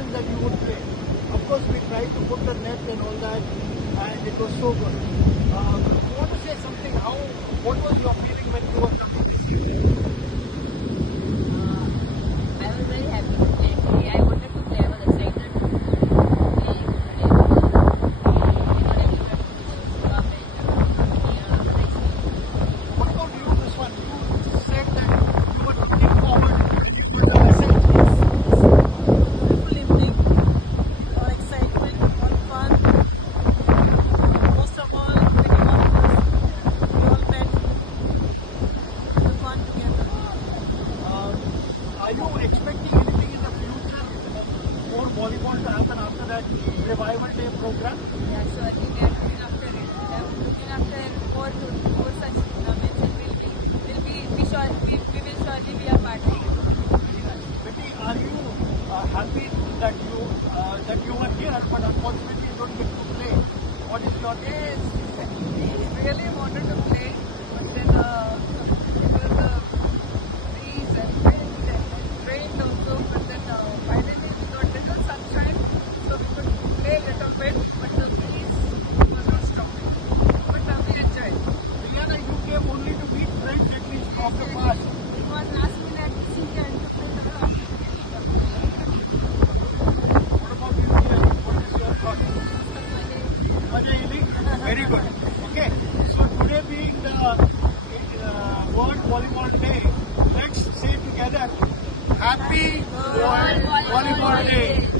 positions that you would play. Of course, we tried to put the net and all that, and it was so good. You want to say something? What was your feeling when you were coming this evening? I was very happy to play today. I wanted to play. I was excited to play today. We got a good What about you, this one? You said that you were looking forward to the message. Beautiful evening, all excitement, all fun. Most of all, many of us, we all met the fun together. Are you expecting anything in the future? More volleyball to happen after that revival day program? Yeah, so I think we are looking after it. We are looking after more such tournaments, and we will surely be a part of it. Betty, are you happy that you were here, but unfortunately you don't get to play? What is your Yes, we really wanted to play, but then it was the breeze and wind and it rained also. But then finally we got little sunshine, so we could play a little bit. But the breeze was not strong. But we enjoyed. Rihanna, you came only to beat French at least from the past. It was last minute decision to play the club. What about you, Rihanna? What is your thought? Maja Ili? Very good. Okay, so today being the World Volleyball Day, let's say together, Happy World Volleyball Day.